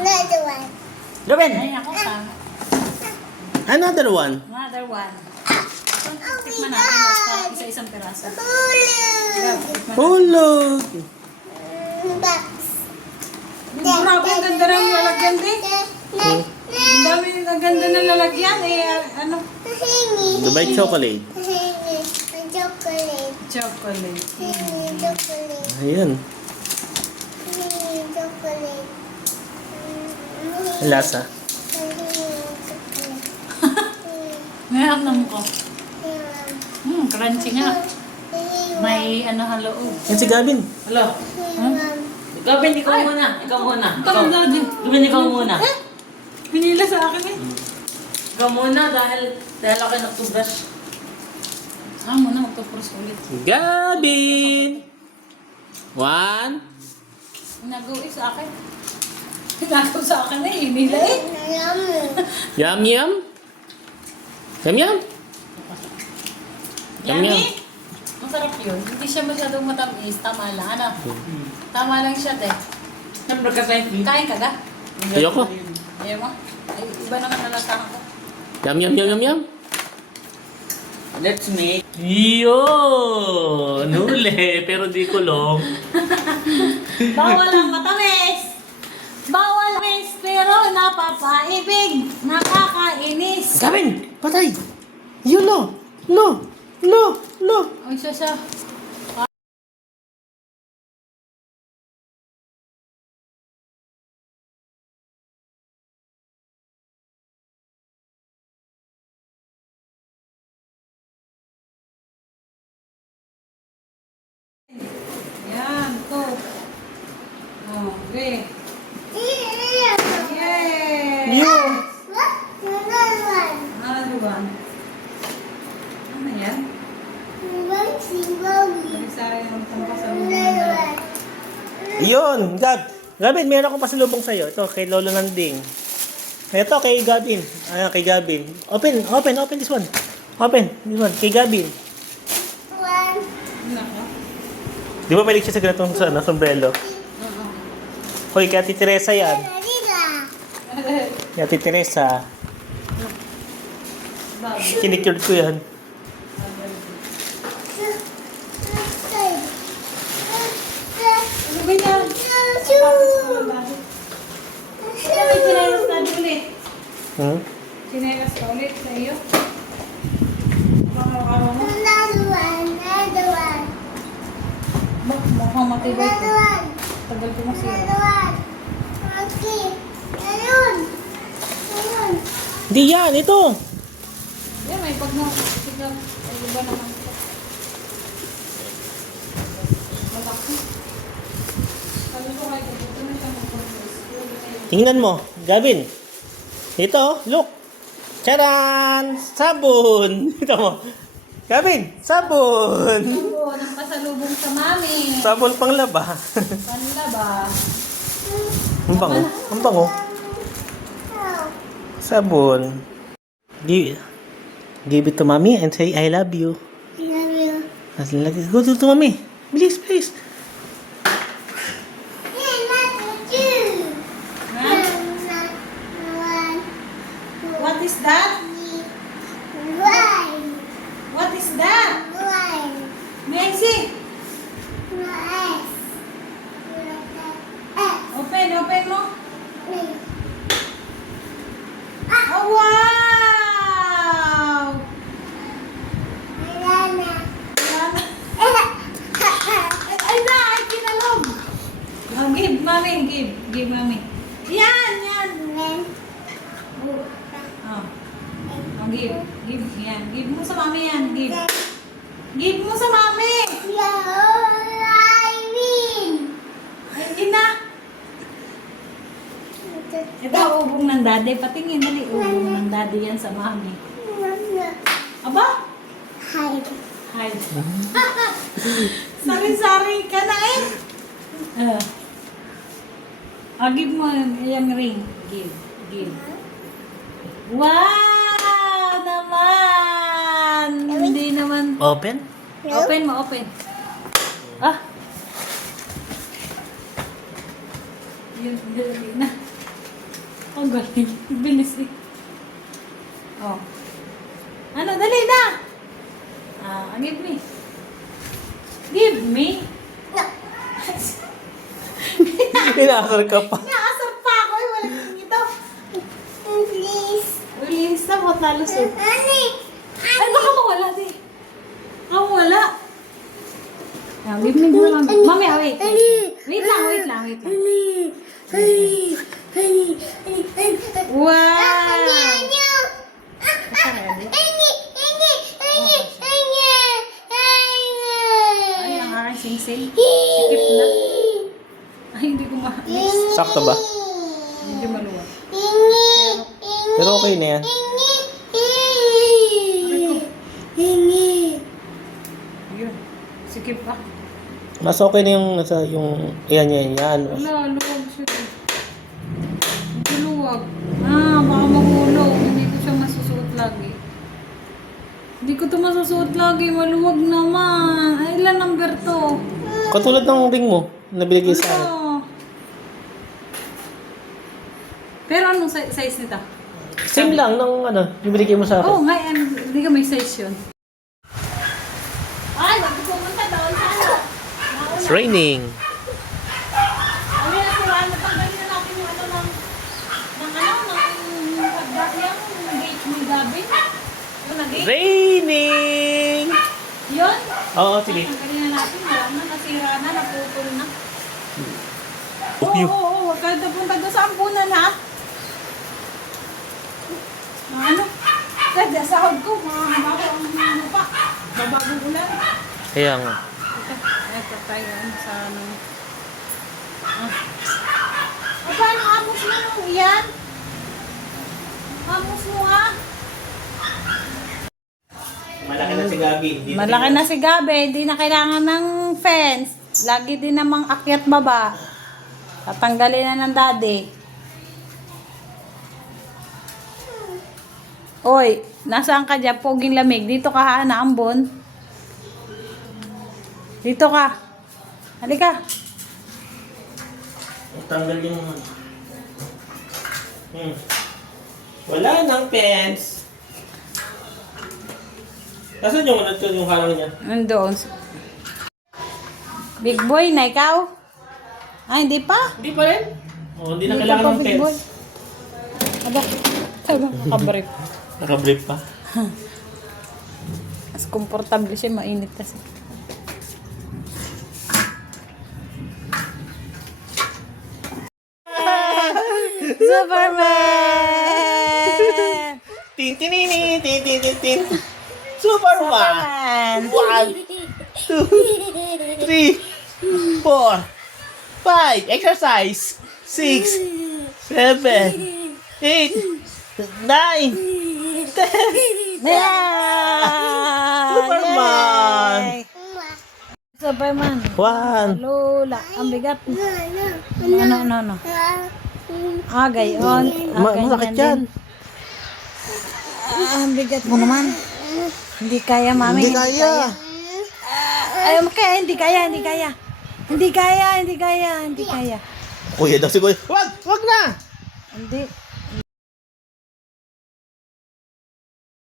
Another one. Ruben! Ay, ako pa. Another one. Another one. Oh, Tikman natin sa isa-isang piraso. Hulog. Hulog! Box. Grabe, ang ganda ng lalagyan din. Hmm. Ang dami, ang ganda ng lalagyan. Ano? Hingi. Dubai chocolate. Hingi. Chocolate. Chocolate. Hingi. Chocolate. Ayan. Hingi. Chocolate. Ang lasa. Ngayon naman ko. Crunchy nga. May ano haloo. Yan si Gavin. Hello. Gavin, ikaw muna. Ikaw muna. Ikaw na din. Gavin, ikaw muna. Pinila sa akin eh. Ikaw muna dahil ako nag-toothbrush. Muna magtupros ulit. Gavin! One. Nag-uwi sa akin. Nagaw sa akin eh. Hinila eh. Yum yum. Yum yum. Yum yum. Yummy. Masarap yun. Hindi siya masyadong matamis. Tama lang. Ano? Tama lang siya eh. Siyempre ka tayo. Kain ka ga? Ayoko. Ayaw mo? Ay, iba naman nalasahan ko. Yum yum yum yum yum. Let's make. Yun! Huli, pero di kulong. Bawal ang matamis! Bawal matamis, pero napapaibig. Nakakainis. Gavin! Patay! Yun no! No! No! No! Ay, siya. Yan, to. Okay. Yay! Yun! Another one. Ano yan? Sari ng pampasalubong na. Yun! Gavin, meron akong pasalubong sa'yo. Ito, kay Lolo Nanding. Ito, kay Gavin. Ayan, kay Gavin. Open this one. Open this one. Kay Gavin. Nako. Di ba malig siya sa ganitong sombrero? Hoy, kay Ate Teresa yan. Kay Ate Teresa. Kinikure ko yan. Ano ba yan? May chinelas na ulit. Hmm? Chinelas ka ulit sa iyo. Araw-araw mo. Mukhang matibay ko. Tagal ko masira. Di yan, ito. Yan, may pag na. Tignan. Ay, iba naman ito. Malaki. Sabi ko kayo, dito na siya mag-process. Tingnan mo, Gavin. Ito, look. Charan! Sabon! Ito mo. Gavin, sabon! Oo, ng pasalubong sa mami. Sabon pang laba. Panlaba. Ang bango. Ang bango. Sabon. Give it to mommy and say, I love you. Go to mommy. Please, please. What is that? What is that? May I see? Open mo. Oh, wow! Ay na, ay kinalog. Oh, give, mami, give, mami. Yan. Oh. Oh, give, yan. Give mo sa mami yan, give. Give mo sa mami. Ay, na. Ito, ubong ng daddy. Patingin, dali. Ubong ng daddy yan sa mami. Aba? Hide. Sari-sari ka na eh. Give mo yung ring. Give. Wow! Naman! Hindi naman. Open? Open mo, open. Ah! Yun, dali na. Ang galing. Bilis eh. Oh. Ano, dali na! Give me. Give me. No. Pinakasar ka pa. Naasar pa ako eh. Wala ito. Please. Ulilis na mo talusot. Ani. Ay, baka mawala di. Mawala. Give me the mami. Mami, wait. Wait lang. Wow! Ay, ang aking sing-sing. Sikip na. Ay, hindi ko maalis. Sakto ba? Hindi maluwag. Pero okay na yan. Yun. Sikip pa. Mas okay na yung nasa yung yan. Wala, luwag siya. Hindi luwag. Baka mahulog. Hindi ko siya masusuot lagi. Hindi ko ito masusuot lagi. Maluwag naman. Ay, ilan number to? Katulad ng ring mo na binigay sa akin. Ano? Pero anong size nito? Same lang ng yung binigay mo sa akin. Oo, hindi ka may size yun. Ay, magpupunta doon sa ano? It's raining. Ay, nasiraan na tanggalin na natin yung ano ng gate ni Gabi. Yung nag-gate. Raining! Yun? Oo, sige. Tanggalin na natin. Wala na, nasira na, naputol na. Upyo. Oo, huwag ka punta doon sa ampunan, ha? Ano? Kaya sahod ko, mabago ang ano pa. Mabagong ulan. Kaya nga. Ito tayo sa ano. Paano amos mo nung iyan? Amos mo Malaki na si Gabi. Malaki na si Gabi, hindi na kailangan ng fence. Lagi din namang akyat baba. Tatanggalin na ng daddy. Oy, nasaan ka dyan? Poging lamig. Dito ka ha, naambon. Dito ka. Halika. Tanggal yung Wala nang pants. Nasaan yung harang niya? Nandoon. Big boy na ikaw? Hindi pa? Hindi pa rin. Hindi na Hindi kailangan pa, ng big boy. pants. Aba, tayo nakabrip. Naka-brief pa. Mas komportable siya, mainit kasi. Superman! Tin tin tin tin tin tin tin. Superman. 1, 2, 3, 4, 5. Exercise. 6, 7, 8, 9, 10. Yeah! Superman! Yay! Superman. 1. Lola, ang bigat. Ano. Gayon. Masakit yan. Ang bigat mo naman. Hindi kaya, mami. Hindi kaya. Hindi kaya. Kuya daw si Kuya. Wag na! Hindi.